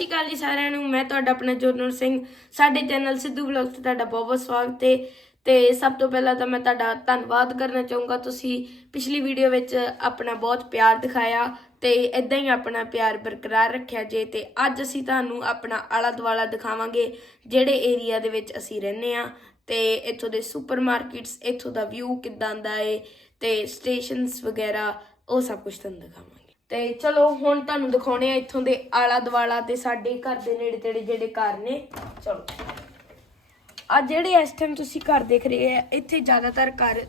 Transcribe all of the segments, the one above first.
ਸ਼੍ਰੀ ਅਕਾਲ ਜੀ ਸਾਰਿਆਂ ਨੂੰ। ਮੈਂ ਤੁਹਾਡਾ ਆਪਣਾ ਜੋਨਰ ਸਿੰਘ। ਸਾਡੇ ਚੈਨਲ ਸਿੱਧੂ ਵਲੌਗਸ ਤੇ ਤੁਹਾਡਾ ਬਹੁਤ ਬਹੁਤ ਸਵਾਗਤ ਹੈ ਤੇ ਸਭ ਤੋਂ ਪਹਿਲਾਂ ਤਾਂ ਮੈਂ ਤੁਹਾਡਾ ਧੰਨਵਾਦ ਕਰਨਾ ਚਾਹੂੰਗਾ। ਤੁਸੀਂ ਪਿਛਲੀ ਵੀਡੀਓ ਵਿੱਚ ਆਪਣਾ ਬਹੁਤ ਪਿਆਰ ਦਿਖਾਇਆ ਤੇ ਇਦਾਂ ਹੀ ਆਪਣਾ ਪਿਆਰ ਬਰਕਰਾਰ ਰੱਖਿਆ ਜੇ ਤੇ ਅੱਜ ਅਸੀਂ ਤੁਹਾਨੂੰ ਆਪਣਾ ਆਲਾ ਦੁਆਲਾ ਦਿਖਾਵਾਂਗੇ, ਜਿਹੜੇ ਏਰੀਆ ਦੇ ਵਿੱਚ ਅਸੀਂ ਰਹਿੰਦੇ ਆ ਤੇ ਇੱਥੋਂ ਦੇ ਸੁਪਰਮਾਰਕਟਸ ਇੱਥੋਂ ਦਾ ਵਿਊ ਕਿਦਾਂ ਦਾ ਏ ਤੇ ਸਟੇਸ਼ਨਸ ਵਗੈਰਾ, ਉਹ ਸਭ ਕੁਝ ਤੁਹਾਨੂੰ ਦਿਖਾਵਾਂਗੇ। ਤੇ ਚਲੋ ਹੁਣ ਤੁਹਾਨੂੰ ਦਿਖਾਉਣੇ ਆ ਇੱਥੋਂ ਦੇ ਆਲਾ ਦੁਆਲਾ ਤੇ ਸਾਡੇ ਘਰ ਦੇ ਨੇੜੇ ਤੇੜੇ ਜਿਹੜੇ ਘਰ ਨੇ। ਚਲੋ। ਆ ਜਿਹੜੇ ਇਸ ਟਾਈਮ ਤੁਸੀਂ ਘਰ ਦੇਖ ਰਹੇ ਆ, ਇੱਥੇ ਜ਼ਿਆਦਾਤਰ ਘਰ,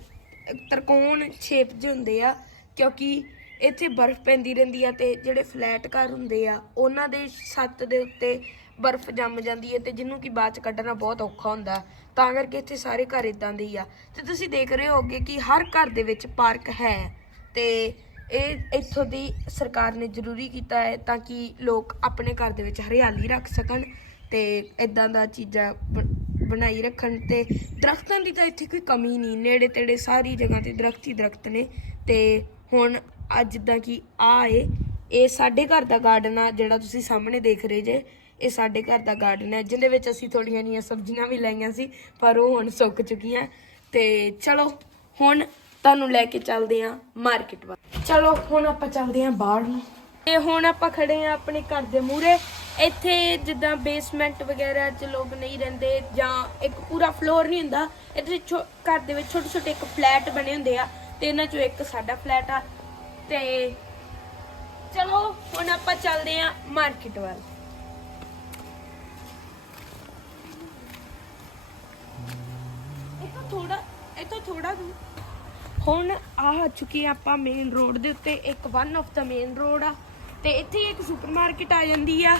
ਤਰਕੋਣ ਸ਼ੇਪ ਦੇ ਹੁੰਦੇ ਆ, ਕਿਉਂਕਿ ਇੱਥੇ ਬਰਫ਼ ਪੈਂਦੀ ਰਹਿੰਦੀ ਆ ਤੇ ਜਿਹੜੇ ਫਲੈਟ ਘਰ ਹੁੰਦੇ ਆ, ਉਹਨਾਂ ਦੇ ਛੱਤ ਦੇ ਉੱਤੇ ਬਰਫ਼ ਜੰਮ ਜਾਂਦੀ ਹੈ ਤੇ ਜਿਹਨੂੰ ਕਿ ਬਾਅਦ ਚ ਕੱਢਣਾ ਬਹੁਤ ਔਖਾ ਹੁੰਦਾ। ਤਾਂ ਕਰਕੇ ਇੱਥੇ ਸਾਰੇ ਘਰ ਇਦਾਂ ਦੇ ਹੀ ਆ। ਤੇ ਤੁਸੀਂ ਦੇਖ ਰਹੇ ਹੋਗੇ ਕਿ ਹਰ ਘਰ ਦੇ ਵਿੱਚ ਪਾਰਕ ਹੈ ਤੇ ਇਹ ਇੱਥੋਂ ਦੀ ਸਰਕਾਰ ਨੇ ਜ਼ਰੂਰੀ ਕੀਤਾ ਹੈ ਤਾਂ ਕਿ ਲੋਕ ਆਪਣੇ ਘਰ ਦੇ ਵਿੱਚ ਹਰਿਆਲੀ ਰੱਖ ਸਕਣ ਤੇ ਇਦਾਂ ਦਾ ਚੀਜ਼ਾਂ ਬ- ਬਣਾਈ ਰੱਖਣ ਤੇ ਦਰਖਤਾਂ ਦੀ ਤਾਂ ਇੱਥੇ ਕੋਈ ਕਮੀ ਨਹੀਂ ਨੇੜੇ ਤੇੜੇ ਸਾਰੀ ਜਗ੍ਹਾ ਤੇ ਦਰਖਤ ਹੀ ਦਰਖਤ ਨੇ ਤੇ ਹੁਣ ਅੱਜ ਜਿੱਦਾਂ ਕਿ ਆ ਏ ਇਹ ਸਾਡੇ ਘਰ ਦਾ ਗਾਰਡਨ ਆ ਜਿਹੜਾ ਤੁਸੀਂ ਸਾਹਮਣੇ ਦੇਖ ਰਹੇ ਜੇ, ਇਹ ਸਾਡੇ ਘਰ ਦਾ ਗਾਰਡਨ ਹੈ, ਜਿਹਦੇ ਵਿੱਚ ਅਸੀਂ ਥੋੜੀਆਂ ਜੀਆਂ ਸਬਜ਼ੀਆਂ ਵੀ ਲਾਈਆਂ ਸੀ, ਪਰ ਉਹ ਹੁਣ ਸੁੱਕ ਚੁੱਕੀਆਂ ਤੇ ਚਲੋ ਹੁਣ ਤੁਹਾਨੂੰ ਲੈ ਕੇ ਚੱਲਦੇ ਆ ਮਾਰਕੀਟ ਵੱਲ। ਚਲੋ, ਹੁਣ ਆਪਾਂ ਚੱਲਦੇ ਆਂ ਬਾਹਰ ਨੂੰ। ਤੇ ਹੁਣ ਆਪਾਂ ਖੜੇ ਆਂ ਆਪਣੇ ਘਰ ਦੇ ਮੂਹਰੇ। ਇੱਥੇ ਜਿੱਦਾਂ ਬੇਸਮੈਂਟ ਵਗੈਰਾ 'ਚ ਲੋਕ ਨਹੀਂ ਰਹਿੰਦੇ ਜਾਂ ਇੱਕ ਪੂਰਾ ਫਲੋਰ ਨਹੀਂ ਹੁੰਦਾ। ਇੱਥੇ ਘਰ ਦੇ ਵਿੱਚ ਛੋਟੇ ਛੋਟੇ ਇੱਕ ਫਲੈਟ ਬਣੇ ਹੁੰਦੇ ਆ ਤੇ ਇਹਨਾਂ 'ਚੋਂ ਇੱਕ ਸਾਡਾ ਫਲੈਟ ਆ। ਤੇ ਚਲੋ, ਹੁਣ ਆਪਾਂ ਚੱਲਦੇ ਆ ਮਾਰਕੀਟ ਵੱਲ। ਇਹ ਤਾਂ ਥੋੜਾ ਇਹ ਤਾਂ ਥੋੜਾ ਦੂਰ। ਹੁਣ ਆ ਚੁੱਕੇ ਆਪਾਂ ਮੇਨ ਰੋਡ ਦੇ ਉੱਤੇ, ਇੱਕ one of the main road ਆ। ਤੇ ਇੱਥੇ ਹੀ ਇੱਕ ਸੁਪਰਮਾਰਕਟ ਆ ਜਾਂਦੀ ਆ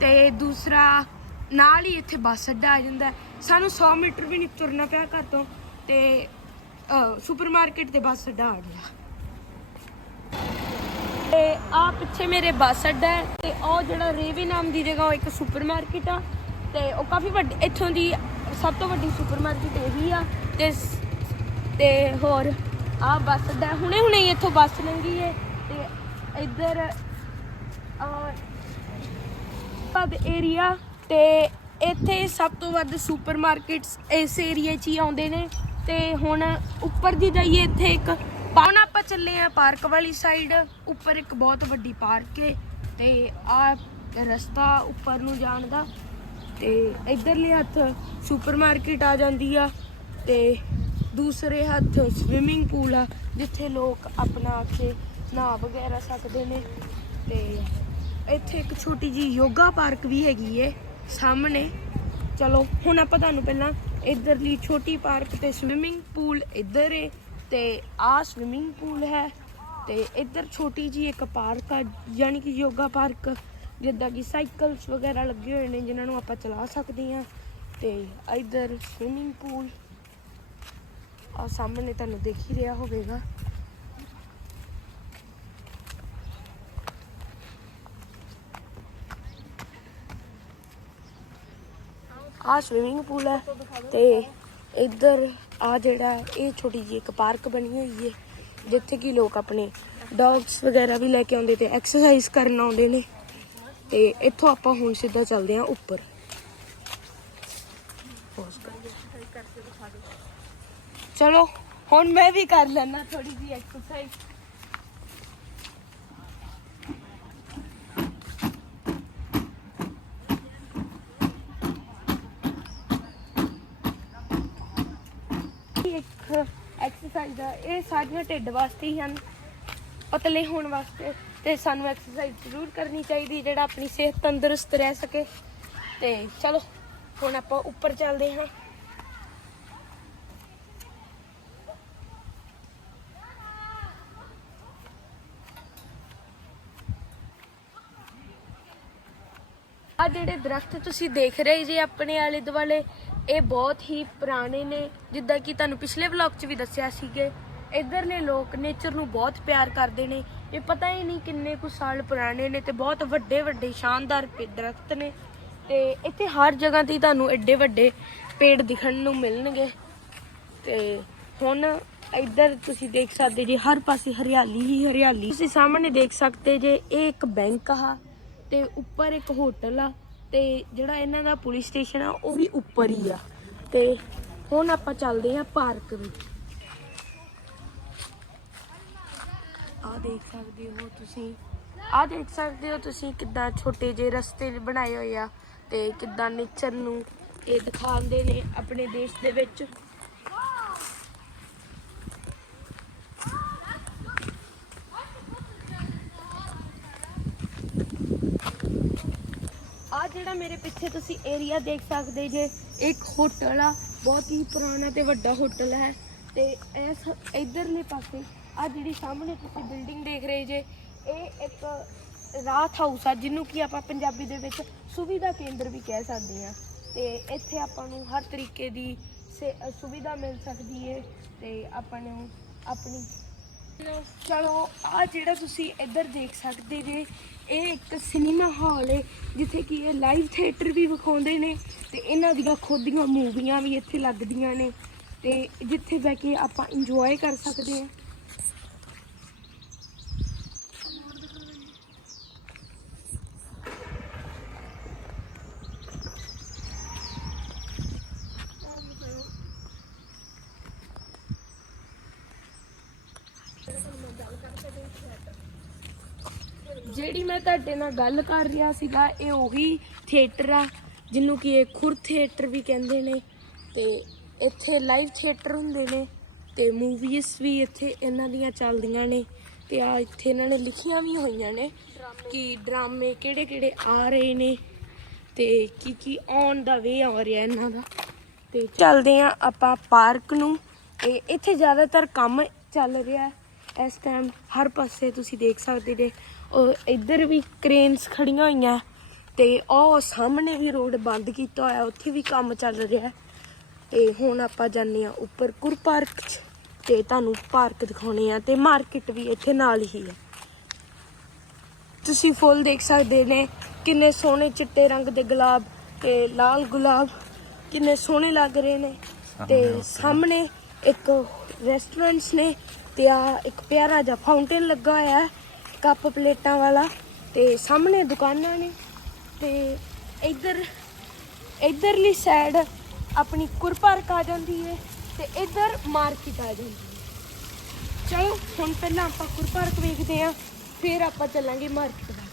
ਤੇ ਦੂਸਰਾ ਨਾਲ ਹੀ ਇੱਥੇ ਬੱਸ ਅੱਡਾ ਆ ਜਾਂਦਾ। ਸਾਨੂੰ 100 ਮੀਟਰ ਵੀ ਨਹੀਂ ਤੁਰਨਾ ਪਿਆ ਘਰ ਤੋਂ ਤੇ ਸੁਪਰਮਾਰਕਟ ਤੇ ਬੱਸ ਅੱਡਾ ਆ ਗਿਆ। ਤੇ ਆ ਪਿੱਛੇ ਮੇਰੇ ਬੱਸ ਅੱਡਾ ਹੈ ਤੇ ਉਹ ਜਿਹੜਾ ਰੇਵੇ ਨਾਮ ਦੀ ਜਗ੍ਹਾ ਉਹ ਇੱਕ ਸੁਪਰਮਾਰਕਟ ਆ। ਤੇ ਉਹ ਕਾਫੀ ਵੱਡੀ, ਇੱਥੋਂ ਦੀ ਸਭ ਤੋਂ ਵੱਡੀ ਸੁਪਰਮਾਰਕਟ ਇਹੀ ਆ। ਤੇ ਸ- ਤੇ ਹੋਰ ਆ ਬੱਸ ਅੱਡਾ ਹੁਣੇ ਹੁਣੇ ਹੀ ਇੱਥੋਂ ਬੱਸ ਲੰਘੀ ਏ ਤੇ ਇੱਧਰ ਪਬ ਏਰੀਆ ਤੇ ਇੱਥੇ ਸਭ ਤੋਂ ਵੱਧ ਸੁਪਰਮਾਰਕਟਸ ਇਸ ਏਰੀਆ 'ਚ ਹੀ ਆਉਂਦੇ ਨੇ ਤੇ ਹੁਣ ਉੱਪਰ ਦੀ ਜਾਈਏ ਇੱਥੇ ਇੱਕ ਹੁਣ ਆਪਾਂ ਚੱਲੇ ਆ ਪਾਰਕ ਵਾਲੀ ਸਾਈਡ ਉੱਪਰ ਇੱਕ ਬਹੁਤ ਵੱਡੀ ਪਾਰਕ ਹੈ ਤੇ ਆ ਰਸਤਾ ਉੱਪਰ ਨੂੰ ਜਾਣ ਦਾ ਤੇ ਇਧਰਲੇ ਹੱਥ ਸੁਪਰਮਾਰਕਟ ਆ ਜਾਂਦੀ ਆ ਤੇ ਦੂਸਰੇ ਹੱਥ ਸਵਿਮਿੰਗ ਪੂਲ ਆ, ਜਿੱਥੇ ਲੋਕ ਆਪਣਾ ਆ ਕੇ ਨਹਾ ਵਗੈਰਾ ਸਕਦੇ ਨੇ। ਤੇ ਇੱਥੇ ਇੱਕ ਛੋਟੀ ਜੀ ਯੋਗਾ ਪਾਰਕ ਵੀ ਹੈਗੀ ਏ ਸਾਹਮਣੇ। ਚਲੋ, ਹੁਣ ਆਪਾਂ ਤੁਹਾਨੂੰ ਪਹਿਲਾਂ ਇਧਰਲੀ ਛੋਟੀ ਪਾਰਕ ਤੇ ਸਵਿਮਿੰਗ ਪੂਲ ਇੱਧਰ ਏ, ਤੇ ਆਹ ਸਵਿਮਿੰਗ ਪੂਲ ਹੈ। ਤੇ ਇੱਧਰ ਛੋਟੀ ਜੀ ਇੱਕ ਪਾਰਕ ਆ, ਯਾਨੀ ਕਿ ਯੋਗਾ ਪਾਰਕ, ਜਿੱਦਾਂ ਕਿ ਸਾਈਕਲਸ ਵਗੈਰਾ ਲੱਗੇ ਹੋਏ ਨੇ, ਜਿਨ੍ਹਾਂ ਨੂੰ ਆਪਾਂ ਚਲਾ ਸਕਦੇ ਹਾਂ। ਤੇ ਇੱਧਰ ਸਵਿਮਿੰਗ ਪੂਲ ਆ ਸਾਹਮਣੇ ਤੁਹਾਨੂੰ ਦੇਖ ਹੀ ਰਿਹਾ ਹੋਵੇਗਾ। ਆ ਸਵਿਮਿੰਗ ਪੂਲ ਹੈ ਤੇ ਇੱਧਰ ਆ ਜਿਹੜਾ ਇਹ ਛੋਟੀ ਜਿਹੀ ਇੱਕ ਪਾਰਕ ਬਣੀ ਹੋਈ ਹੈ, ਜਿੱਥੇ ਕਿ ਲੋਕ ਆਪਣੇ ਡੌਗਸ ਵਗੈਰਾ ਵੀ ਲੈ ਕੇ ਆਉਂਦੇ ਤੇ ਐਕਸਰਸਾਈਜ਼ ਕਰਨ ਆਉਂਦੇ ਨੇ। ਤੇ ਇੱਥੋਂ ਆਪਾਂ ਹੁਣ ਸਿੱਧਾ ਚੱਲਦੇ ਹਾਂ ਉੱਪਰ Pause ਕਰ। ਚਲੋ, ਹੁਣ ਮੈਂ ਵੀ ਕਰ ਲੈਣਾ ਥੋੜੀ ਜਿਹੀ ਐਕਸਰਸਾਈਜ਼ ਇੱਕ ਐਕਸਰਸਾਈਜ਼ ਆ ਇਹ ਸਾਰੀਆਂ ਢਿੱਡ ਵਾਸਤੇ ਹੀ ਹਨ, ਪਤਲੇ ਹੋਣ ਵਾਸਤੇ। ਤੇ ਸਾਨੂੰ ਐਕਸਰਸਾਈਜ਼ ਜ਼ਰੂਰ ਕਰਨੀ ਚਾਹੀਦੀ, ਜਿਹੜਾ ਆਪਣੀ ਸਿਹਤ ਤੰਦਰੁਸਤ ਰਹਿ ਸਕੇ। ਤੇ ਚਲੋ, ਹੁਣ ਆਪਾਂ ਉੱਪਰ ਚੱਲਦੇ ਹਾਂ। ਆ ਜਿਹੜੇ ਦਰਖਤ ਤੁਸੀਂ ਦੇਖ ਰਹੇ ਜੇ ਆਪਣੇ ਆਲੇ ਦੁਆਲੇ, ਇਹ ਬਹੁਤ ਹੀ ਪੁਰਾਣੇ ਨੇ। ਜਿੱਦਾਂ ਕਿ ਤੁਹਾਨੂੰ ਪਿਛਲੇ ਵਲੌਗ 'ਚ ਵੀ ਦੱਸਿਆ ਸੀਗੇ। ਇਧਰਲੇ ਲੋਕ ਨੇਚਰ ਨੂੰ ਬਹੁਤ ਪਿਆਰ ਕਰਦੇ ਨੇ। ਇਹ ਪਤਾ ਹੀ ਨਹੀਂ ਕਿੰਨੇ ਕੁ ਸਾਲ ਪੁਰਾਣੇ ਨੇ ਤੇ ਬਹੁਤ ਵੱਡੇ ਵੱਡੇ ਸ਼ਾਨਦਾਰ ਪੇ- ਦਰਖਤ ਨੇ। ਤੇ ਇੱਥੇ ਹਰ ਜਗ੍ਹਾ ਤੇ ਤੁਹਾਨੂੰ ਐਡੇ ਵੱਡੇ ਪੇੜ ਦਿਖਣ ਨੂੰ ਮਿਲਣਗੇ। ਤੇ ਹੁਣ ਇੱਧਰ ਤੁਸੀਂ ਦੇਖ ਸਕਦੇ ਜੀ, ਹਰ ਪਾਸੇ ਹਰਿਆਲੀ ਹੀ ਹਰਿਆਲੀ। ਤੁਸੀਂ ਸਾਹਮਣੇ ਦੇਖ ਸਕਦੇ ਜੇ, ਇਹ ਇੱਕ ਬੈਂਕ ਆ। ਤੇ ਉੱਪਰ ਇੱਕ ਹੋਟਲ ਆ ਤੇ ਜਿਹੜਾ ਇਹਨਾਂ ਦਾ ਪੁਲਿਸ ਸਟੇਸ਼ਨ ਆ, ਉਹ ਵੀ ਉੱਪਰ ਹੀ ਆ। ਤੇ ਹੁਣ ਆਪਾਂ ਚੱਲਦੇ ਆ ਪਾਰਕ ਵਿੱਚ। ਆ ਦੇਖ ਸਕਦੇ ਹੋ ਤੁਸੀਂ। ਆ ਦੇਖ ਸਕਦੇ ਹੋ ਤੁਸੀਂ ਕਿੱਦਾਂ ਛੋਟੇ ਜਿਹੇ ਰਸਤੇ ਬਣਾਏ ਹੋਏ ਆ ਤੇ ਕਿੱਦਾਂ ਨੇਚਰ ਨੂੰ ਇਹ ਦਿਖਾਉਂਦੇ ਨੇ ਆਪਣੇ ਦੇਸ਼ ਦੇ ਵਿੱਚ ਆ ਜਿਹੜਾ ਮੇਰੇ ਪਿੱਛੇ ਤੁਸੀਂ ਏਰੀਆ ਦੇਖ ਸਕਦੇ ਜੇ। ਇੱਕ ਹੋਟਲ ਆ, ਬਹੁਤ ਹੀ ਪੁਰਾਣਾ ਤੇ ਵੱਡਾ ਹੋਟਲ ਹੈ। ਤੇ ਇਸ ਇਧਰਲੇ ਪਾਸੇ, ਆ ਜਿਹੜੀ ਸਾਹਮਣੇ ਤੁਸੀਂ ਬਿਲਡਿੰਗ ਦੇਖ ਰਹੇ ਜੇ, ਇਹ ਇੱਕ ਰਾਤ ਹਾਊਸ ਆ, ਜਿਹਨੂੰ ਕਿ ਆਪਾਂ ਪੰਜਾਬੀ ਦੇ ਵਿੱਚ ਸੁਵਿਧਾ ਕੇਂਦਰ ਵੀ ਕਹਿ ਸਕਦੇ ਆ ਤੇ ਇੱਥੇ ਆਪਾਂ ਨੂੰ ਹਰ ਤਰੀਕੇ ਦੀ ਸੇ- ਸੁਵਿਧਾ ਮਿਲ ਸਕਦੀ ਹੈ ਤੇ ਆਪਾਂ ਨੂੰ ਆਪਣੀ ਚਲੋ, ਆ ਜਿਹੜਾ ਤੁਸੀਂ ਇੱਧਰ ਦੇਖ ਸਕਦੇ ਜੇ ਇਹ ਇੱਕ ਸਿਨੇਮਾ ਹਾਲ ਹੈ, ਜਿੱਥੇ ਕਿ ਇਹ ਲਾਈਵ ਥੀਏਟਰ ਵੀ ਵਿਖਾਉਂਦੇ ਨੇ ਤੇ ਇਹਨਾਂ ਦੀਆਂ ਖੁਦ ਦੀਆਂ ਮੂਵੀਆਂ ਵੀ ਇੱਥੇ ਲੱਗਦੀਆਂ ਨੇ ਤੇ ਜਿੱਥੇ ਬਹਿ ਕੇ ਆਪਾਂ ਇੰਜੋਏ ਕਰ ਸਕਦੇ ਹਾਂ। ਜਿਹੜੀ ਨਾਲ ਗੱਲ ਕਰ ਰਿਹਾ ਸੀਗਾ, ਇਹ ਉਹੀ ਥੀਏਟਰ ਆ, ਜਿਹਨੂੰ ਕਿ ਇਹ ਖੁਰ ਥੀਏਟਰ ਵੀ ਕਹਿੰਦੇ ਨੇ। ਤੇ ਇੱਥੇ ਲਾਈਵ ਥੀਏਟਰ ਹੁੰਦੇ ਨੇ ਤੇ ਮੂਵੀਜ਼ ਵੀ ਇੱਥੇ ਇਹਨਾਂ ਦੀਆਂ ਚੱਲਦੀਆਂ ਨੇ। ਤੇ ਆ ਇੱਥੇ ਇਹਨਾਂ ਨੇ ਲਿਖੀਆਂ ਵੀ ਹੋਈਆਂ ਨੇ ਕਿ ਡਰਾਮੇ ਕਿਹੜੇ ਕਿਹੜੇ ਆ ਰਹੇ ਨੇ ਤੇ ਕੀ ਕੀ ਆਉਣ ਦਾ ਵੇ ਆ ਰਿਹਾ ਇਹਨਾਂ ਦਾ। ਤੇ ਚੱਲਦੇ ਆ ਆਪਾਂ ਪਾਰਕ ਨੂੰ। ਤੇ ਇੱਥੇ ਜ਼ਿਆਦਾਤਰ ਕੰਮ ਚੱਲ ਰਿਹਾ ਇਸ ਟਾਈਮ ਹਰ ਪਾਸੇ ਤੁਸੀਂ ਦੇਖ ਸਕਦੇ ਜੇ। ਇੱਧਰ ਵੀ ਕ੍ਰੇਨਸ ਖੜੀਆਂ ਹੋਈਆਂ ਤੇ ਉਹ ਸਾਹਮਣੇ ਵੀ ਰੋਡ ਬੰਦ ਕੀਤਾ ਹੋਇਆ ਉੱਥੇ ਵੀ ਕੰਮ ਚੱਲ ਰਿਹਾ। ਤੇ ਹੁਣ ਆਪਾਂ ਜਾਂਦੇ ਆ ਉੱਪਰ ਕੁਰ ਪਾਰਕ ਤੇ ਤੁਹਾਨੂੰ ਪਾਰਕ ਦਿਖਾਉਣੇ ਆ ਤੇ ਮਾਰਕੀਟ ਵੀ ਇੱਥੇ ਨਾਲ ਹੀ ਹੈ। ਤੁਸੀਂ ਫੁੱਲ ਦੇਖ ਸਕਦੇ ਨੇ ਕਿੰਨੇ ਸੋਹਣੇ ਚਿੱਟੇ ਰੰਗ ਦੇ ਗੁਲਾਬ ਤੇ ਲਾਲ ਗੁਲਾਬ ਕਿੰਨੇ ਸੋਹਣੇ ਲੱਗ ਰਹੇ ਨੇ। ਤੇ ਸਾਹਮਣੇ ਇੱਕ ਰੈਸਟੋਰੈਂਟਸ ਨੇ ਤੇ ਆ ਇੱਕ ਪਿਆਰਾ ਜਿਹਾ ਫਾਊਂਟੇਨ ਲੱਗਾ ਹੋਇਆ। ਹੈ ਕੱਪ ਪਲੇਟਾਂ ਵਾਲਾ ਤੇ ਸਾਹਮਣੇ ਦੁਕਾਨਾਂ ਨੇ ਤੇ ਇੱਧਰ, ਇੱਧਰਲੀ ਸਾਈਡ ਆਪਣੀ ਕੁਰ ਪਾਰਕ ਆ ਜਾਂਦੀ ਹੈ ਤੇ ਇੱਧਰ ਮਾਰਕੀਟ ਆ ਜਾਂਦੀ ਹੈ ਚਲੋ, ਹੁਣ ਪਹਿਲਾਂ ਆਪਾਂ ਕੁਰ ਪਾਰਕ ਵੇਖਦੇ ਆ, ਫਿਰ ਆਪਾਂ ਚੱਲਾਂਗੇ ਮਾਰਕੀਟ ਵੱਲ।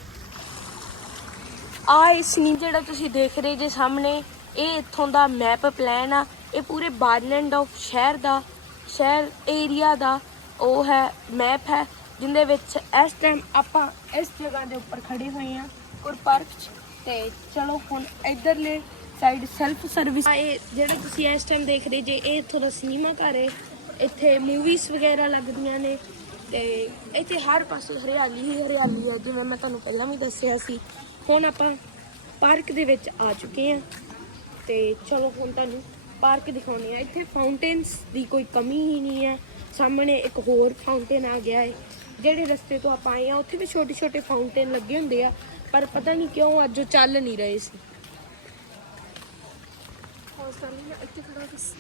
ਆ ਇਸ ਨੀ ਜਿਹੜਾ ਤੁਸੀਂ ਦੇਖ ਰਹੇ ਜੇ ਸਾਹਮਣੇ, ਇਹ ਇੱਥੋਂ ਦਾ ਮੈਪ ਪਲਾਨ ਆ, ਇਹ ਪੂਰੇ ਬਾਰਲੈਂਡ ਆਫ ਸ਼ਹਿਰ ਦਾ, ਸ਼ਹਿਰ ਏਰੀਆ ਦਾ, ਉਹ ਹੈ ਮੈਪ ਹੈ। ਜਿੰਦੇ ਵਿੱਚ ਇਸ ਟਾਈਮ ਆਪਾਂ ਇਸ ਜਗ੍ਹਾ ਦੇ ਉੱਪਰ ਖੜੇ ਹੋਏ ਆ ਕੁਰ ਪਾਰਕ 'ਚ। ਤੇ ਚਲੋ ਹੁਣ ਇਧਰਲੇ ਸਾਈਡ ਸੈਲਫ ਸਰਵਿਸ ਇਹ ਜਿਹੜਾ ਤੁਸੀਂ ਇਸ ਟਾਈਮ ਦੇਖ ਰਹੇ ਜੇ, ਇਹ ਇੱਥੋਂ ਦਾ ਸਿਨੇਮਾ ਘਰ ਹੈ। ਇੱਥੇ ਮੂਵੀਜ਼ ਵਗੈਰਾ ਲੱਗਦੀਆਂ ਨੇ। ਤੇ ਇੱਥੇ ਹਰ ਪਾਸੇ ਹਰਿਆਲੀ ਹੀ ਹਰਿਆਲੀ ਹੈ, ਜਿਵੇਂ ਮੈਂ ਤੁਹਾਨੂੰ ਪਹਿਲਾਂ ਵੀ ਦੱਸਿਆ ਸੀ। ਹੁਣ ਆਪਾਂ ਪਾਰਕ ਦੇ ਵਿੱਚ ਆ ਚੁੱਕੇ ਹਾਂ। ਤੇ ਚਲੋ ਹੁਣ ਤੁਹਾਨੂੰ ਪਾਰਕ ਦਿਖਾਉਣੀ ਆ ਇੱਥੇ ਫਾਊਂਟੇਨਸ ਦੀ ਕੋਈ ਕਮੀ ਹੀ ਨਹੀਂ ਹੈ। ਸਾਹਮਣੇ ਇੱਕ ਹੋਰ ਫਾਊਂਟੇਨ ਆ ਗਿਆ ਹੈ। ਜਿਹੜੇ ਰਸਤੇ ਤੋਂ ਆਪਾਂ ਆਏ ਆ ਉੱਥੇ ਵੀ ਛੋਟੇ ਛੋਟੇ ਫਾਊਂਟੇਨ ਲੱਗੇ ਹੁੰਦੇ ਆ ਪਰ ਪਤਾ ਨਹੀਂ ਕਿਉਂ ਅੱਜ ਉਹ ਚੱਲ ਨਹੀਂ ਰਹੇ ਸੀ। ਇੱਥੇ ਖੜਾ ਕਿਸ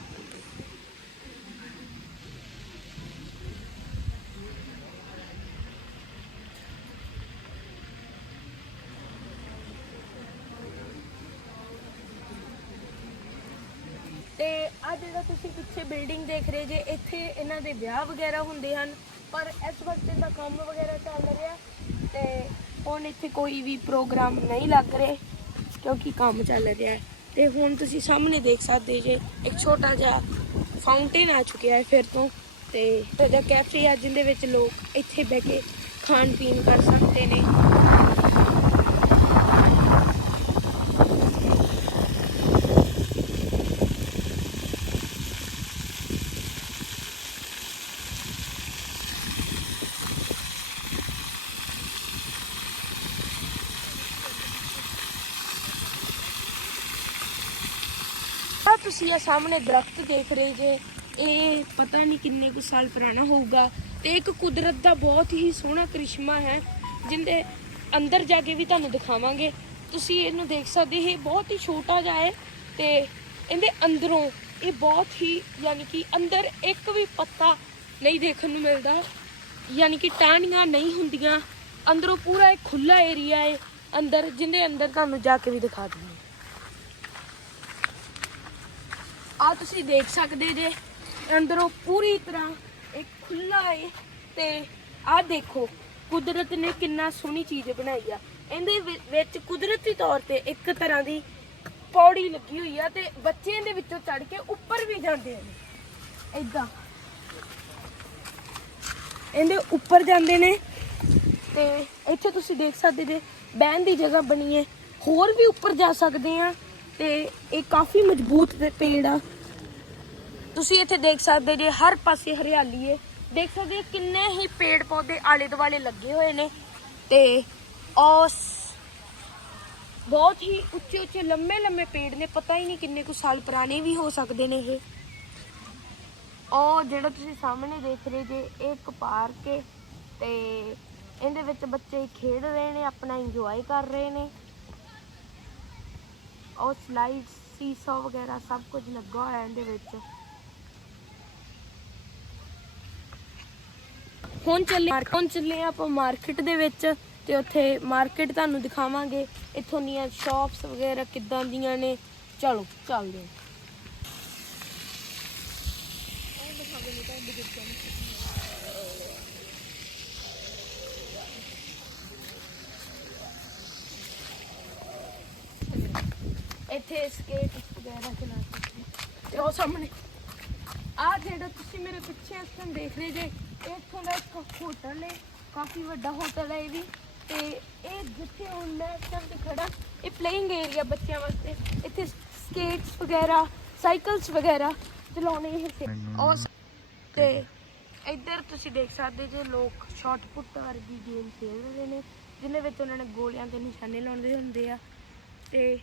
ਤੇ ਆ ਜਿਹੜਾ ਤੁਸੀਂ ਪਿੱਛੇ ਬਿਲਡਿੰਗ ਦੇਖ ਰਹੇ ਜੇ ਇੱਥੇ ਇਹਨਾਂ ਦੇ ਵਿਆਹ ਵਗੈਰਾ ਹੁੰਦੇ ਹਨ। ਪਰ ਇਸ ਵਕਤ ਇਹਦਾ ਕੰਮ ਵਗੈਰਾ ਚੱਲ ਰਿਹਾ ਤੇ ਹੁਣ ਇੱਥੇ ਕੋਈ ਵੀ ਪ੍ਰੋਗਰਾਮ ਨਹੀਂ ਲੱਗ ਰਿਹਾ ਕਿਉਂਕਿ ਕੰਮ ਚੱਲ ਰਿਹਾ ਹੈ। ਤੇ ਹੁਣ ਤੁਸੀਂ ਸਾਹਮਣੇ ਦੇਖ ਸਕਦੇ ਜੇ, ਇੱਕ ਛੋਟਾ ਜਿਹਾ ਫਾਊਂਟੇਨ ਆ ਚੁੱਕਿਆ ਹੈ ਫਿਰ ਤੋਂ ਤੇ ਇਹਦਾ ਕੈਫੇ ਆ, ਜਿੰਦੇ ਵਿੱਚ ਲੋਕ ਇੱਥੇ ਬਹਿ ਕੇ ਖਾਣ ਪੀਣ ਕਰ ਸਕਦੇ ਨੇ ਆ ਤੁਸੀਂ ਆ ਸਾਹਮਣੇ ਦਰਖਤ ਦੇਖ ਰਹੇ ਜੇ। ਇਹ ਪਤਾ ਨਹੀਂ ਕਿੰਨੇ ਕੁ ਸਾਲ ਪੁਰਾਣਾ ਹੋਊਗਾ। ਤੇ ਇੱਕ ਕੁਦਰਤ ਦਾ ਬਹੁਤ ਹੀ ਸੋਹਣਾ ਕ੍ਰਿਸ਼ਮਾ ਹੈ, ਜਿੰਦੇ ਅੰਦਰ ਜਾ ਕੇ ਵੀ ਤੁਹਾਨੂੰ ਦਿਖਾਵਾਂਗੇ। ਤੁਸੀਂ ਇਹਨੂੰ ਦੇਖ ਸਕਦੇ, ਇਹ ਬਹੁਤ ਹੀ ਛੋਟਾ ਜਿਹਾ ਹੈ ਤੇ ਇਹਦੇ ਅੰਦਰੋਂ ਇਹ ਬਹੁਤ ਹੀ ਯਾਨੀ ਕਿ ਅੰਦਰ ਇੱਕ ਵੀ ਪੱਤਾ ਨਹੀਂ ਦੇਖਣ ਨੂੰ ਮਿਲਦਾ। ਯਾਨੀ ਕਿ ਟਾਹਣੀਆਂ ਨਹੀਂ ਹੁੰਦੀਆਂ। ਅੰਦਰੋਂ ਪੂਰਾ ਇੱਕ ਖੁੱਲਾ ਏਰੀਆ ਹੈ। ਅੰਦਰ, ਜਿੰਦੇ ਅੰਦਰ ਤੁਹਾਨੂੰ ਜਾ ਕੇ ਵੀ ਦਿਖਾ ਦਿੰਦੀ। ਆ ਤੁਸੀਂ ਦੇਖ ਸਕਦੇ ਜੇ, ਅੰਦਰੋਂ ਪੂਰੀ ਤਰ੍ਹਾਂ ਇੱਕ ਖੁੱਲਾ ਹੈ ਤੇ ਆ ਦੇਖੋ, ਕੁਦਰਤ ਨੇ ਕਿੰਨਾ ਸੋਹਣੀ ਚੀਜ਼ ਬਣਾਈ ਆ। ਇਹਦੇ ਵਿ- ਵਿੱਚ ਕੁਦਰਤੀ ਤੌਰ ਤੇ ਇੱਕ ਤਰ੍ਹਾਂ ਦੀ ਪੌੜੀ ਲੱਗੀ ਹੋਈ ਆ ਤੇ ਬੱਚੇ ਇਹਦੇ ਵਿੱਚੋਂ ਚੜ ਕੇ ਉੱਪਰ ਵੀ ਜਾਂਦੇ ਨੇ ਏਦਾਂ। ਇਹਦੇ ਉੱਪਰ ਜਾਂਦੇ ਨੇ ਤੇ ਇੱਥੇ ਤੁਸੀਂ ਦੇਖ ਸਕਦੇ ਜੇ, ਬਹਿਣ ਦੀ ਜਗ੍ਹਾ ਬਣੀ ਹੈ ਹੋਰ ਵੀ ਉੱਪਰ ਜਾ ਸਕਦੇ ਆ। ਤੇ ਇਹ ਕਾਫੀ ਮਜ਼ਬੂਤ ਤੇ ਪੇੜ ਆ। ਤੁਸੀਂ ਇੱਥੇ ਦੇਖ ਸਕਦੇ ਜੇ ਹਰ ਪਾਸੇ ਹਰਿਆਲੀ ਹੈ ਦੇਖ ਸਕਦੇ ਕਿੰਨੇ ਹੀ ਪੇੜ ਪੌਦੇ ਆਲੇ ਦੁਆਲੇ ਲੱਗੇ ਹੋਏ ਨੇ ਤੇ ਉਸ ਬਹੁਤ ਹੀ ਉੱਚੇ ਉੱਚੇ ਲੰਮੇ ਲੰਮੇ ਪੇੜ ਨੇ। ਪਤਾ ਹੀ ਨਹੀਂ ਕਿੰਨੇ ਕੁ ਸਾਲ ਪੁਰਾਣੇ ਵੀ ਹੋ ਸਕਦੇ ਨੇ ਇਹ। ਉਹ ਜਿਹੜਾ ਤੁਸੀਂ ਸਾਹਮਣੇ ਦੇਖ ਰਹੇ ਜੇ, ਇਹ ਇੱਕ ਪਾਰਕ ਹੈ ਤੇ ਇਹਦੇ ਵਿੱਚ ਬੱਚੇ ਖੇਡ ਰਹੇ ਨੇ, ਆਪਣਾ ਇੰਜੋਏ ਕਰ ਰਹੇ ਨੇ। ਉਹ ਸਲਾਈਡ ਸੀਸਾ ਵਗੈਰਾ ਸਭ ਕੁਝ ਲੱਗਾ ਹੋਇਆ ਇਹਦੇ ਵਿੱਚ। ਹੁਣ ਚੱਲੇ ਹੁਣ ਚੱਲੇ ਆਪਾਂ ਮਾਰਕੀਟ ਦੇ ਵਿੱਚ ਤੇ ਉੱਥੇ ਮਾਰਕੀਟ ਤੁਹਾਨੂੰ ਦਿਖਾਵਾਂਗੇ, ਇੱਥੋਂ ਦੀਆਂ ਸ਼ਾਪਸ ਵਗੈਰਾ ਕਿੱਦਾਂ ਦੀਆਂ ਨੇ। ਚਲੋ, ਚੱਲਦੇ ਹਾਂ ਇੱਥੇ ਸਕੇਟ ਵਗੈਰਾ ਚਲਾ ਸਕਦੇ ਹੋ। ਤੇ ਉਹ ਸਾਹਮਣੇ ਆ ਜਿਹੜਾ ਤੁਸੀਂ ਮੇਰੇ ਪਿੱਛੇ ਇਸ ਟਾਈਮ ਦੇਖ ਰਹੇ ਜੇ ਇਹ ਇੱਥੋਂ ਦਾ ਇੱਕ ਹੋਟਲ ਹੈ ਕਾਫੀ ਵੱਡਾ ਹੋਟਲ ਹੈ ਇਹ ਵੀ। ਤੇ ਇਹ ਜਿੱਥੇ ਹੁਣ ਮੈਂ ਇਸ ਤੇ ਖੜਾ ਇਹ ਪਲੇਇੰਗ ਏਰੀਆ ਬੱਚਿਆਂ ਵਾਸਤੇ। ਇੱਥੇ ਸਕੇਟਸ ਵਗੈਰਾ ਸਾਈਕਲਸ ਵਗੈਰਾ ਚਲਾਉਣੇ ਇਹ ਸੇ ਔਰ ਤੇ ਇੱਧਰ ਤੁਸੀਂ ਦੇਖ ਸਕਦੇ ਜੇ ਲੋਕ ਸ਼ਾਟ ਪੁੱਟ ਵਰਗੀ ਗੇਮ ਖੇਡ ਰਹੇ ਨੇ ਜਿਹਦੇ ਵਿੱਚ ਉਹਨਾਂ ਨੇ ਗੋਲਿਆਂ ਤੇ ਨਿਸ਼ਾਨੇ ਲਾਉਂਦੇ ਹੁੰਦੇ ਆ। ਤੇ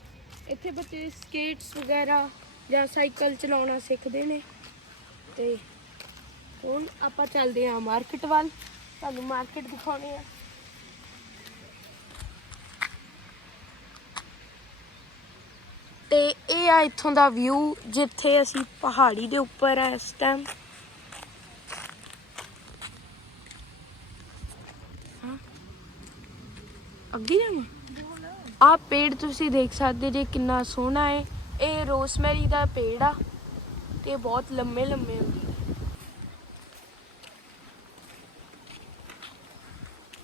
ਇੱਥੇ ਬੱਚੇ ਸਕੇਟਸ ਵਗੈਰਾ ਜਾਂ ਸਾਈਕਲ ਚਲਾਉਣਾ ਸਿੱਖਦੇ ਨੇ। ਤੇ ਹੁਣ ਆਪਾਂ ਚੱਲਦੇ ਹਾਂ ਮਾਰਕੀਟ ਵੱਲ। ਤੁਹਾਨੂੰ ਮਾਰਕੀਟ ਦਿਖਾਉਣੀ ਆ। ਤੇ ਇਹ ਆ ਇੱਥੋਂ ਦਾ ਵਿਊ ਜਿੱਥੇ ਅਸੀਂ ਪਹਾੜੀ ਦੇ ਉੱਪਰ ਆ ਇਸ ਟਾਈਮ ਅੱਗੇ ਜਾਵਾਂ ਆਹ ਪੇੜ ਤੁਸੀਂ ਦੇਖ ਸਕਦੇ ਜੇ ਕਿੰਨਾ ਸੋਹਣਾ ਹੈ। ਇਹ ਰੋਸਮੈਰੀ ਦਾ ਪੇੜ ਆ ਤੇ ਬਹੁਤ ਲੰਮੇ ਲੰਮੇ ਹੁੰਦੇ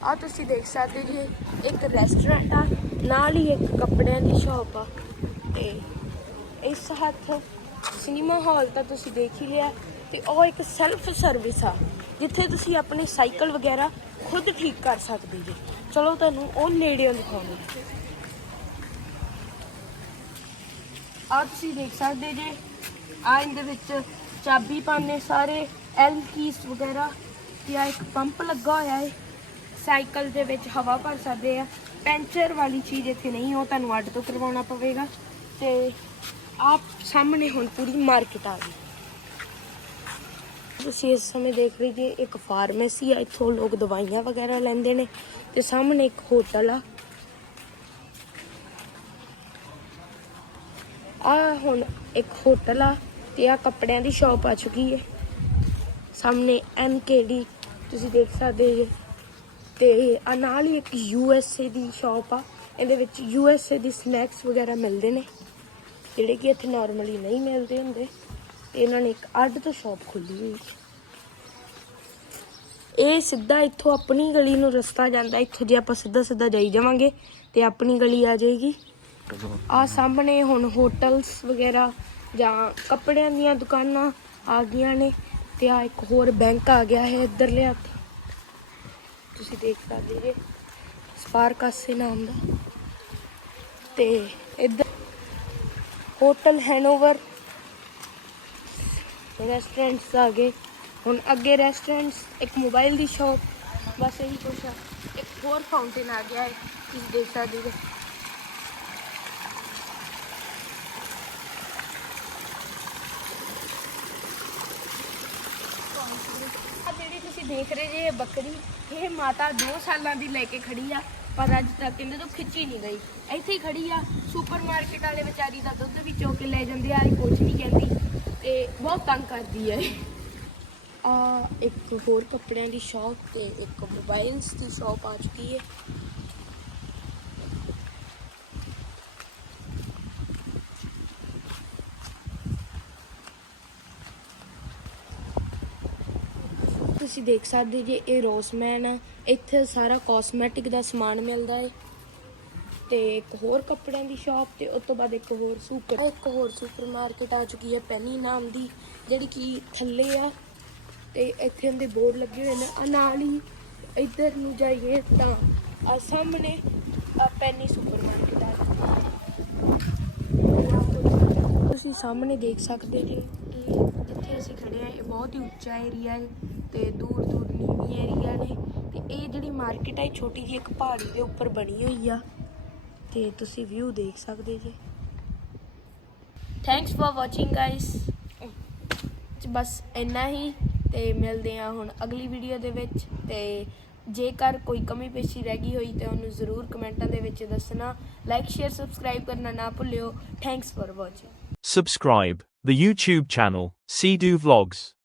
ਆ ਤੁਸੀਂ ਦੇਖ ਸਕਦੇ ਜੀ, ਇੱਕ ਰੈਸਟੋਰੈਂਟ ਆ, ਨਾਲ ਹੀ ਇੱਕ ਕੱਪੜਿਆਂ ਦੀ ਸ਼ਾਪ ਆ। ਤੇ ਇਸ ਹੱਥ ਸਿਨੇਮਾ ਹਾਲ ਤਾਂ ਤੁਸੀਂ ਦੇਖ ਹੀ ਲਿਆ। ਤੇ ਉਹ ਇੱਕ ਸੈਲਫ ਸਰਵਿਸ ਆ, ਜਿੱਥੇ ਤੁਸੀਂ ਆਪਣੇ ਸਾਈਕਲ ਵਗੈਰਾ ਖੁਦ ਠੀਕ ਕਰ ਸਕਦੇ ਜੀ। ਚਲੋ ਤੁਹਾਨੂੰ ਉਹ ਨੇੜਿਓਂ ਦਿਖਾਉਂਦੇ ਆ ਤੁਸੀਂ ਦੇਖ ਸਕਦੇ ਜੇ। ਆ ਇਹਦੇ ਵਿੱਚ ਚਾਬੀ ਪਾਣੇ ਸਾਰੇ ਐਲ ਕੀਸ ਵਗੈਰਾ। ਤੇ ਆ ਇੱਕ ਪੰਪ ਲੱਗਾ ਹੋਇਆ ਹੈ ਸਾਈਕਲ ਦੇ ਵਿੱਚ ਹਵਾ ਭਰ ਸਕਦੇ ਆ। ਪੈਂਚਰ ਵਾਲੀ ਚੀਜ਼ ਇੱਥੇ ਨਹੀਂ, ਉਹ ਤੁਹਾਨੂੰ ਅੱਡ ਤੋਂ ਕਰਵਾਉਣਾ ਪਵੇਗਾ। ਤੇ ਆਪ ਸਾਹਮਣੇ ਹੁਣ ਪੂਰੀ ਮਾਰਕੀਟ ਆ ਗਈ। ਤੁਸੀਂ ਇਸ ਸਮੇਂ ਦੇਖ ਰਹੇ ਜੀ ਇੱਕ ਫਾਰਮੇਸੀ ਆ। ਇੱਥੋਂ ਲੋਕ ਦਵਾਈਆਂ ਵਗੈਰਾ ਲੈਂਦੇ ਨੇ। ਤੇ ਸਾਹਮਣੇ ਇੱਕ ਹੋਟਲ ਆ। ਆ ਹੁਣ ਇੱਕ ਹੋਟਲ ਆ ਤੇ ਆ ਕੱਪੜਿਆਂ ਦੀ ਸ਼ਾਪ ਆ ਚੁੱਕੀ ਹੈ ਸਾਹਮਣੇ ਐਨਕੇਡੀ ਤੁਸੀਂ ਦੇਖ ਸਕਦੇ ਜੇ। ਤੇ ਆ ਨਾਲ ਹੀ ਇੱਕ ਯੂਐਸਏ ਦੀ ਸ਼ਾਪ ਆ। ਇਹਦੇ ਵਿੱਚ ਯੂਐਸਏ ਦੀ ਸਨੈਕਸ ਵਗੈਰਾ ਮਿਲਦੇ ਨੇ, ਜਿਹੜੇ ਕਿ ਇੱਥੇ ਨਾਰਮਲੀ ਨਹੀਂ ਮਿਲਦੇ ਹੁੰਦੇ। ਤੇ ਇਹਨਾਂ ਨੇ ਇੱਕ ਅੱਡ ਤੋਂ ਸ਼ਾਪ ਖੋਲੀ ਹੋਈ ਇਹ ਸਿੱਧਾ ਇੱਥੋਂ ਆਪਣੀ ਗਲੀ ਨੂੰ ਰਸਤਾ ਜਾਂਦਾ। ਇੱਥੋਂ ਜੇ ਆਪਾਂ ਸਿੱਧਾ ਸਿੱਧਾ ਜਾਈ ਜਾਵਾਂਗੇ ਤੇ ਆਪਣੀ ਗਲੀ ਆ ਜਾਏਗੀ। ਆ ਸਾਹਮਣੇ ਹੁਣ ਹੋਟਲਸ ਵਗੈਰਾ ਜਾਂ ਕੱਪੜਿਆਂ ਦੀਆਂ ਦੁਕਾਨਾਂ ਆ ਗਈਆਂ ਨੇ ਤੇ ਆ ਇੱਕ ਹੋਰ ਬੈਂਕ ਆ ਗਿਆ ਹੈ ਇੱਧਰ ਲਿਆ ਤੁਸੀਂ ਦੇਖ ਸਕਦੇ ਜੇ, ਸਪਾਰਕਾਸੇ ਨਾਮ ਦਾ। ਤੇ ਇੱਧਰ ਹੋਟਲ ਹੈਨੋਵਰ ਰੈਸਟੋਰੈਂਟਸ ਆ ਗਏ। ਹੁਣ ਅੱਗੇ ਰੈਸਟੋਰੈਂਟਸ, ਇੱਕ ਮੋਬਾਈਲ ਦੀ ਸ਼ਾਪ, ਬਸ ਇਹੀ ਕੁਛ ਆ। ਇੱਕ ਹੋਰ ਫਾਊਂਟੇਨ ਆ ਗਿਆ ਹੈ, ਤੁਸੀਂ ਦੇਖ ਸਕਦੇ ਜੇ। ਆ ਜਿਹੜੀ ਤੁਸੀਂ ਦੇਖ ਰਹੇ ਜੇ ਇਹ ਬੱਕਰੀ, ਇਹ ਮਾਤਾ 2 ਸਾਲਾਂ ਦੀ ਲੈ ਕੇ ਖੜੀ ਆ, ਪਰ ਅੱਜ ਤੱਕ ਇਹਦੇ ਤੋਂ ਖਿੱਚੀ ਨਹੀਂ ਗਈ। ਇੱਥੇ ਹੀ ਖੜੀ ਆ ਸੁਪਰਮਾਰਕਟ ਵਾਲੇ ਵਿਚਾਰੀ ਦਾ ਦੁੱਧ ਵੀ ਚੋ ਕੇ ਲੈ ਜਾਂਦੇ ਆ ਇਹ ਕੁਝ ਨਹੀਂ ਕਹਿੰਦੀ, ਤੇ ਬਹੁਤ ਤੰਗ ਕਰਦੀ ਹੈ ਆ ਇੱਕ ਹੋਰ ਕੱਪੜਿਆਂ ਦੀ ਸ਼ਾਪ ਤੇ ਇੱਕ ਮੋਬਾਈਲਸ ਦੀ ਸ਼ਾਪ ਆ ਚੁੱਕੀ ਹੈ। ਤੁਸੀਂ ਦੇਖ ਸਕਦੇ ਜੇ ਇਹ ਰੋਸਮੈਨ ਆ, ਇੱਥੇ ਸਾਰਾ ਕਾਸਮੈਟਿਕ ਦਾ ਸਮਾਨ ਮਿਲਦਾ ਹੈ ਤੇ ਇੱਕ ਹੋਰ ਕੱਪੜਿਆਂ ਦੀ ਸ਼ਾਪ ਤੇ ਉਸ ਤੋਂ ਬਾਅਦ ਇੱਕ ਹੋਰ ਸੁਪਰ ਇੱਕ ਹੋਰ ਸੁਪਰ ਮਾਰਕੀਟ ਆ ਚੁੱਕੀ ਹੈ ਪੈਨੀ ਨਾਮ ਦੀ, ਜਿਹੜੀ ਕਿ ਥੱਲੇ ਆ। ਤੇ ਇੱਥੇ ਉਹਦੇ ਬੋਰਡ ਲੱਗੇ ਹੋਏ ਨੇ, ਆ ਨਾਲ ਹੀ ਇੱਧਰ ਨੂੰ ਜਾਈਏ ਤਾਂ ਆ ਸਾਹਮਣੇ ਪੈਨੀ ਸੁਪਰ ਮਾਰਕੀਟ ਆ। ਤੁਸੀਂ ਸਾਹਮਣੇ ਦੇਖ ਸਕਦੇ ਜੀ। ਜਿੱਥੇ ਅਸੀਂ ਖੜੇ ਆ, ਇਹ ਬਹੁਤ ਹੀ ਉੱਚਾ ਏਰੀਆ ਹੈ ਤੇ ਦੂਰ ਦੂਰ ਨੀਵੀਂ ਏਰੀਆ ਨੇ ਤੇ ਇਹ ਜਿਹੜੀ ਮਾਰਕੀਟ ਹੈ ਇਹ ਛੋਟੀ ਜਿਹੀ ਇੱਕ ਪਹਾੜੀ ਦੇ ਉੱਪਰ ਬਣੀ ਹੋਈ ਆ ਤੇ ਤੁਸੀਂ ਵਿਊ ਦੇਖ ਸਕਦੇ ਜੀ। ਥੈਂਕਸ ਫॉर ਵਾਚਿੰਗ ਗਾਇਸ ਬਸ ਇੰਨਾ ਹੀ ਤੇ ਮਿਲਦੇ ਆ ਹੁਣ ਅਗਲੀ ਵੀਡੀਓ ਦੇ ਵਿੱਚ ਤੇ ਜੇਕਰ ਕੋਈ ਕਮੀ ਪੇਸ਼ੀ ਰਹਿ ਗਈ ਹੋਈ ਤੇ ਉਹਨੂੰ ਜ਼ਰੂਰ ਕਮੈਂਟਾਂ ਦੇ ਵਿੱਚ ਦੱਸਣਾ। ਲਾਈਕ ਸ਼ੇਅਰ ਸਬਸਕ੍ਰਾਈਬ ਕਰਨਾ ਨਾ ਭੁੱਲਿਓ। Thanks for watching subscribe the YouTube channel, Sea Vlogs.